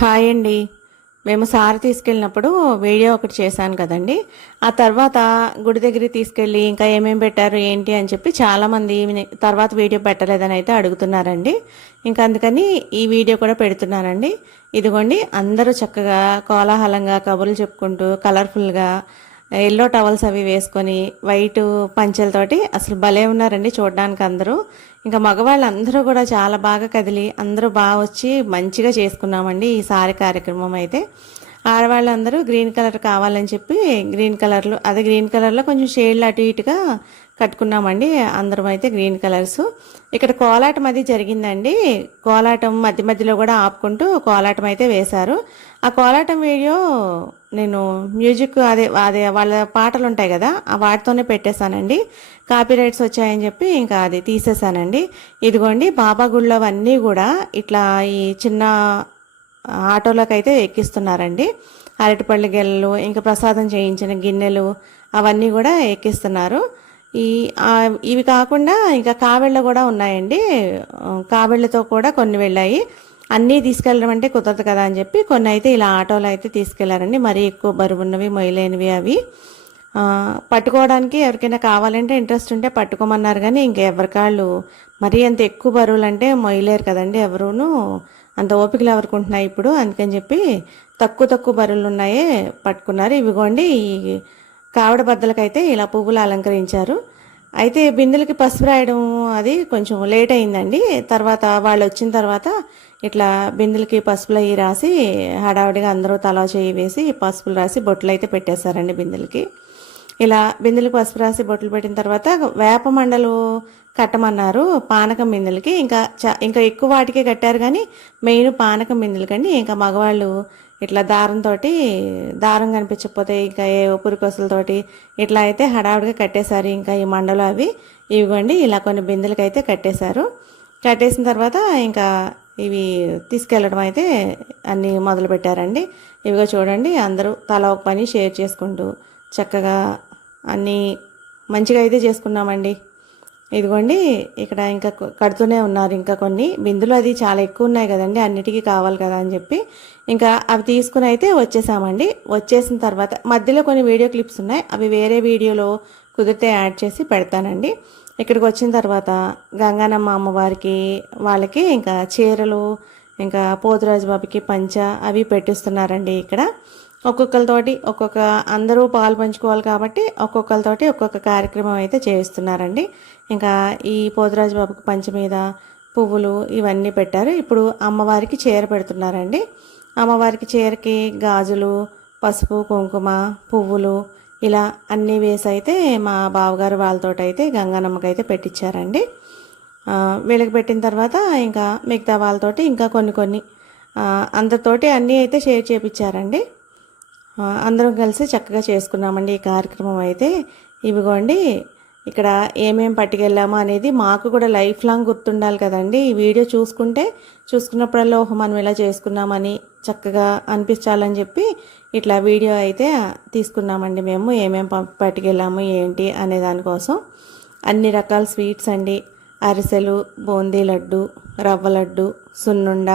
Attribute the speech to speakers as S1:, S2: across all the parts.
S1: Hi అండి. మేము సారి తీసుకెళ్ళినప్పుడు వీడియో ఒకటి చేశాను కదండి. ఆ తర్వాత గుడి దగ్గరికి తీసుకెళ్ళి ఇంకా ఏమేమి పెట్టారు ఏంటి అని చెప్పి చాలామంది తర్వాత వీడియో పెట్టలేదని అయితే అడుగుతున్నారండి. ఇంకా అందుకని ఈ వీడియో కూడా పెడుతున్నానండి. ఇదిగోండి అందరూ చక్కగా కోలాహలంగా కబుర్లు చెప్పుకుంటూ కలర్ఫుల్గా ఎల్లో టవల్స్ అవి వేసుకొని వైట్ పంచెలతోటి అసలు భలే ఉన్నారండి చూడడానికి అందరూ. ఇంకా మగవాళ్ళందరూ కూడా చాలా బాగా కదిలి అందరూ బాగా వచ్చి మంచిగా చేసుకున్నామండి ఈ సారి కార్యక్రమం అయితే. ఆడవాళ్ళందరూ గ్రీన్ కలర్ కావాలని చెప్పి గ్రీన్ కలర్లో అదే గ్రీన్ కలర్లో కొంచెం షేడ్లు అటు ఇటుగా కట్టుకున్నామండి. అందరం అయితే గ్రీన్ కలర్స్. ఇక్కడ కోలాటం అది జరిగిందండి. కోలాటం మధ్య మధ్యలో కూడా ఆపుకుంటూ కోలాటం అయితే వేశారు. ఆ కోలాటం వీడియో నేను మ్యూజిక్ అదే అదే వాళ్ళ పాటలు ఉంటాయి కదా ఆ వాటితోనే పెట్టేశానండి. కాపీ రైట్స్ వచ్చాయని చెప్పి ఇంకా అది తీసేశానండి. ఇదిగోండి బాబా గుళ్ళో అవన్నీ కూడా ఇట్లా ఈ చిన్న ఆటోలకైతే ఎక్కిస్తున్నారండి. అరటిపళ్ళు గెలలు ఇంకా ప్రసాదం చేయించిన గిన్నెలు అవన్నీ కూడా ఎక్కిస్తున్నారు. ఈ ఇవి కాకుండా ఇంకా కావెళ్ళ కూడా ఉన్నాయండి. కావెళ్ళతో కూడా కొన్ని వెళ్ళాయి. అన్నీ తీసుకెళ్ళడం అంటే కుదరదు కదా అని చెప్పి కొన్ని అయితే ఇలా ఆటోలో అయితే తీసుకెళ్ళారండి. మరీ ఎక్కువ బరువున్నవి మొయ్యలేనివి అవి. పట్టుకోవడానికి ఎవరికైనా కావాలంటే ఇంట్రెస్ట్ ఉంటే పట్టుకోమన్నారు కానీ ఇంకా ఎవరికాళ్ళు మరీ అంత ఎక్కువ బరువులు అంటే మొయ్యలేరు కదండి ఎవరూను. అంత ఓపికలు ఎవరుకుంటున్నాయి ఇప్పుడు. అందుకని చెప్పి తక్కువ తక్కువ బరువులు ఉన్నాయే పట్టుకున్నారు. ఇవిగోండి ఈ కావడ బద్దలకైతే ఇలా పువ్వులు అలంకరించారు. అయితే బిందెలకి పసుపు రాయడం అది కొంచెం లేట్ అయిందండి. తర్వాత వాళ్ళు వచ్చిన తర్వాత ఇట్లా బిందెలకి పసుపులు అవి రాసి హడావిడిగా అందరూ తలా చేయి వేసి పసుపులు రాసి బొట్లు అయితే పెట్టేశారండి బిందెలకి. ఇలా బిందెలకు పసుపు రాసి బొట్లు పెట్టిన తర్వాత వేప మండలు కట్టమన్నారు పానకం బిందెలకి. ఇంకా ఇంకా ఎక్కువ వాటికే కట్టారు కానీ మెయిన్ పానకం బిందెలకండి. ఇంకా మగవాళ్ళు ఇట్లా దారంతో దారం కనిపించకపోతే ఇంకా ఏ పురికొసలతోటి ఇట్లా అయితే హడావుడిగా కట్టేశారు. ఇంకా ఈ మండలు అవి ఇవ్వండి. ఇలా కొన్ని బిందెలకి అయితే కట్టేశారు. కట్టేసిన తర్వాత ఇంకా ఇవి తీసుకెళ్ళడం అయితే అన్నీ మొదలు పెట్టారండి. ఇవిగో చూడండి అందరూ తల ఒక పని షేర్ చేసుకుంటూ చక్కగా అన్నీ మంచిగా అయితే చేసుకున్నామండి. ఇదిగోండి ఇక్కడ ఇంకా కడుతూనే ఉన్నారు ఇంకా కొన్ని. బిందులు అది చాలా ఎక్కువ ఉన్నాయి కదండి అన్నిటికీ కావాలి కదా అని చెప్పి. ఇంకా అవి తీసుకుని అయితే వచ్చేసామండి. వచ్చేసిన తర్వాత మధ్యలో కొన్ని వీడియో క్లిప్స్ ఉన్నాయి. అవి వేరే వీడియోలో కుదిరితే యాడ్ చేసి పెడతానండి. ఇక్కడికి వచ్చిన తర్వాత గంగానమ్మ అమ్మవారికి వాళ్ళకి ఇంకా చీరలు ఇంకా పోతురాజు బాబుకి పంచ అవి పెట్టిస్తున్నారండి ఇక్కడ. ఒక్కొక్కరితోటి ఒక్కొక్క అందరూ పాలు పంచుకోవాలి కాబట్టి ఒక్కొక్కరితోటి ఒక్కొక్క కార్యక్రమం అయితే చేయిస్తున్నారండి. ఇంకా ఈ పోతురాజు బాబుకి పంచ మీద పువ్వులు ఇవన్నీ పెట్టారు. ఇప్పుడు అమ్మవారికి చీర పెడుతున్నారండి. అమ్మవారికి చీరకి గాజులు పసుపు కుంకుమ పువ్వులు ఇలా అన్నీ వేసి అయితే మా బావగారు వాళ్ళతో అయితే గంగానమ్మకి అయితే పెట్టించారండి వీళ్ళకి పెట్టిన తర్వాత ఇంకా మిగతా వాళ్ళతోటి ఇంకా కొన్ని కొన్ని అందరితోటి అన్నీ అయితే షేర్ చేపించారండి అందరం కలిసి చక్కగా చేసుకున్నామండి ఈ కార్యక్రమం అయితే. ఇవిగోండి ఇక్కడ ఏమేం పట్టుకెళ్ళామో అనేది మాకు కూడా లైఫ్ లాంగ్ గుర్తుండాలి కదండి. ఈ వీడియో చూసుకుంటే చూసుకున్నప్పుడల్లా ఓహో మనం ఇలా చేసుకున్నామని చక్కగా అనిపించాలని చెప్పి ఇట్లా వీడియో అయితే తీసుకున్నామండి మేము. ఏమేం పట్టుకెళ్ళాము ఏంటి అనే దానికోసం అన్ని రకాల స్వీట్స్ అండి. అరిసెలు బూందీ లడ్డు రవ్వ లడ్డు సున్నుండ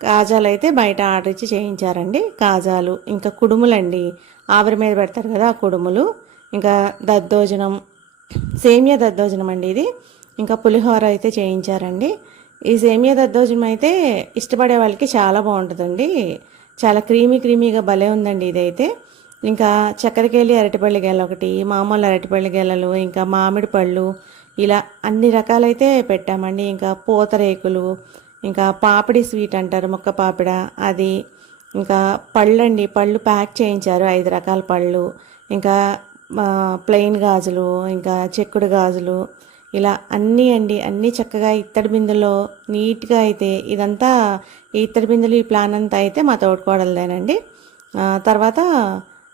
S1: కాజాలు అయితే బయట ఆర్డర్ ఇచ్చి చేయించారండి. కాజాలు ఇంకా కుడుములండి. ఆవిరి మీద పెడతారు కదా ఆ కుడుములు. ఇంకా దద్దోజనం సేమియా దద్దోజనం అండి ఇది. ఇంకా పులిహోర అయితే చేయించారండి. ఈ సేమియా దద్దోజనం అయితే ఇష్టపడే వాళ్ళకి చాలా బాగుంటుందండి. చాలా క్రీమీ క్రీమీగా భలే ఉందండి ఇదైతే. ఇంకా చక్కెరకేళి అరటిపళ్ళు గెల ఒకటి మామూలు అరటిపళ్ళు గెలలు ఇంకా మామిడి పళ్ళు ఇలా అన్ని రకాలైతే పెట్టామండి. ఇంకా పూతరేకులు ఇంకా పాపిడి స్వీట్ అంటారు మొక్క పాపిడ. అది ఇంకా పళ్ళు అండి పళ్ళు ప్యాక్ చేయించారు ఐదు రకాల పళ్ళు. ఇంకా ప్లెయిన్ గాజులు ఇంకా చెక్కుడు గాజులు. ఇలా అన్నీ అండి అన్నీ చక్కగా ఇత్తడి బిందులో నీట్గా అయితే ఇదంతా ఈ ఇత్తడి బిందులు ఈ ప్లాన్ అంతా అయితే మా తోడుకోవడలేనండి తర్వాత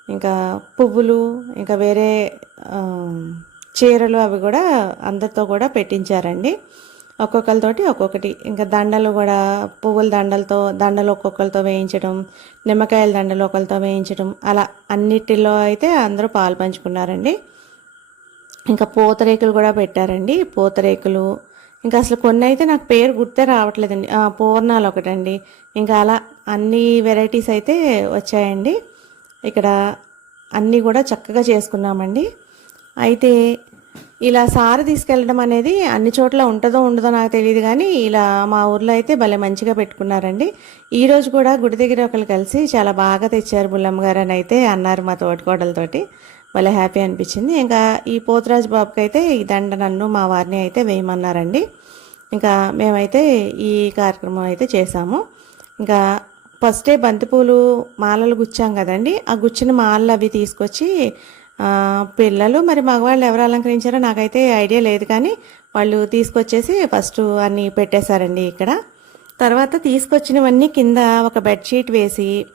S1: ఇంకా పువ్వులు ఇంకా వేరే చీరలు అవి కూడా అందరితో కూడా పెట్టించారండి. ఒక్కొక్కరితోటి ఒక్కొక్కటి. ఇంకా దండలు కూడా పువ్వుల దండలతో దండలు ఒక్కొక్కరితో వేయించడం నిమ్మకాయల దండలు ఒకరితో వేయించడం అలా అన్నిటిలో అయితే అందరూ పాలు పంచుకున్నారండి. ఇంకా పూతరేకులు కూడా పెట్టారండి పూతరేకులు. ఇంకా అసలు కొన్ని అయితే నాకు పేరు గుర్తే రావట్లేదండి. పూర్ణాలు ఒకటండి. ఇంకా అలా అన్ని వెరైటీస్ అయితే వచ్చాయండి. ఇక్కడ అన్నీ కూడా చక్కగా చేసుకున్నామండి. అయితే ఇలా సారి తీసుకెళ్ళడం అనేది అన్ని చోట్ల ఉంటుందో ఉండదో నాకు తెలియదు కానీ ఇలా మా ఊర్లో అయితే భలే మంచిగా పెట్టుకున్నారండి. ఈరోజు కూడా గుడి దగ్గర ఒకరు కలిసి చాలా బాగా తెచ్చారు బుల్లమ్మ గారు అని అయితే అన్నారు మా తోటికోడలతోటి. భలే హ్యాపీ అనిపించింది. ఇంకా ఈ పోతురాజు బాబుకి అయితే ఈ దండ నన్ను మా వారిని అయితే వేయమన్నారండి. ఇంకా మేమైతే ఈ కార్యక్రమం అయితే చేసాము ఇంకా ఫస్టే బంతిపూలు మాలలు గుచ్చాం కదండి. ఆ గుచ్చిన మాలలు అవి తీసుకొచ్చి పిల్లలు మరి మగవాళ్ళు ఎవరు అలంకరించారో నాకైతే ఐడియా లేదు కానీ వాళ్ళు తీసుకొచ్చేసి ఫస్ట్ అన్నీ పెట్టేశారండి ఇక్కడ. తర్వాత తీసుకొచ్చినవన్నీ కింద ఒక బెడ్షీట్ వేసి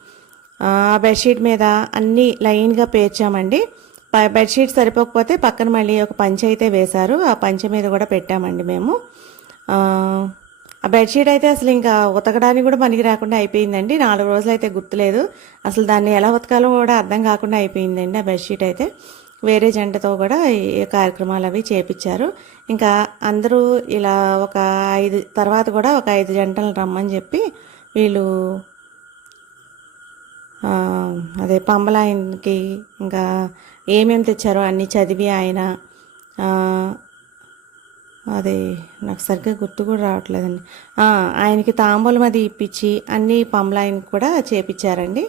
S1: ఆ బెడ్షీట్ మీద అన్నీ లైన్గా పేర్చామండి. ప- బెడ్షీట్ సరిపోకపోతే పక్కన మళ్ళీ ఒక పంచ అయితే వేశారు. ఆ పంచ మీద కూడా పెట్టామండి మేము. ఆ, బెడ్షీట్ అయితే అసలు ఇంకా ఉతకడానికి కూడా పనికి రాకుండా అయిపోయిందండి. నాలుగు రోజులు అయితే గుర్తులేదు. అసలు దాన్ని ఎలా ఉతకాలో కూడా అర్థం కాకుండా అయిపోయిందండి ఆ బెడ్షీట్ అయితే. వేరే జంటతో కూడా ఈ కార్యక్రమాలు అవి చేపించారు. ఇంకా అందరూ ఇలా ఒక ఐదు తర్వాత కూడా ఒక ఐదు జంటలు రమ్మని చెప్పి వీళ్ళు అదే పంబలాయన్కి ఇంకా ఏమేమి తెచ్చారో అన్నీ చదివి ఆయన అదే నాకు సరిగ్గా గుర్తు కూడా రావట్లేదండి. ఆయనకి తాంబూలం అది ఇప్పించి అన్నీ పంబలాయనకి కూడా చేపించారండి.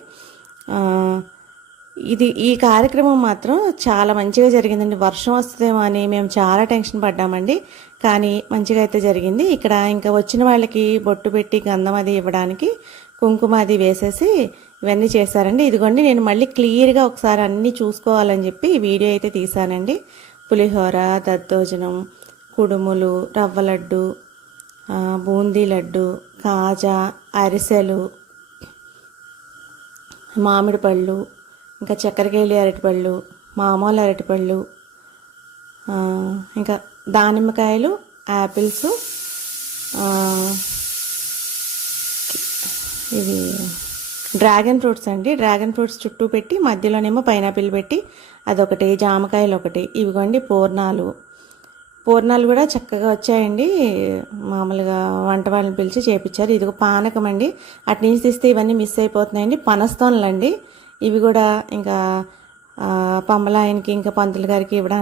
S1: ఇది ఈ కార్యక్రమం మాత్రం చాలా మంచిగా జరిగిందండి. వర్షం వస్తుందేమో అని మేము చాలా టెన్షన్ పడ్డామండి. కానీ మంచిగా అయితే జరిగింది. ఇక్కడ ఇంకా వచ్చిన వాళ్ళకి బొట్టు పెట్టి గంధం అది ఇవ్వడానికి కుంకుమ అది వేసేసి ఇవన్నీ చేశారండి. ఇదిగోండి నేను మళ్ళీ క్లియర్గా ఒకసారి అన్నీ చూసుకోవాలని చెప్పి వీడియో అయితే తీసానండి పులిహోర దద్దోజనం కుడుములు రవ్వ లడ్డు బూందీ లడ్డు కాజా అరిసెలు మామిడి పళ్ళు ఇంకా చక్కెరకేళి అరటిపళ్ళు మామూలు అరటిపళ్ళు ఇంకా దానిమ్మకాయలు యాపిల్స్ ఇవి డ్రాగన్ ఫ్రూట్స్ అండి. డ్రాగన్ ఫ్రూట్స్ చుట్టూ పెట్టి మధ్యలోనేమో పైనాపిల్ పెట్టి అదొకటి జామకాయలు ఒకటి ఇవిగోండి పూర్ణాలు. పూర్ణాలు కూడా చక్కగా వచ్చాయండి. మామూలుగా వంట వాళ్ళని పిలిచి చేపించారు ఇది ఒక పానకం అండి. అటు నుంచి తీస్తే ఇవన్నీ మిస్ అయిపోతున్నాయండి. పనస్తోన్లండి. ఇవి కూడా ఇంకా ఆ, పంబలాయనకి ఇంకా పంతులు గారికి ఇవ్వడానికి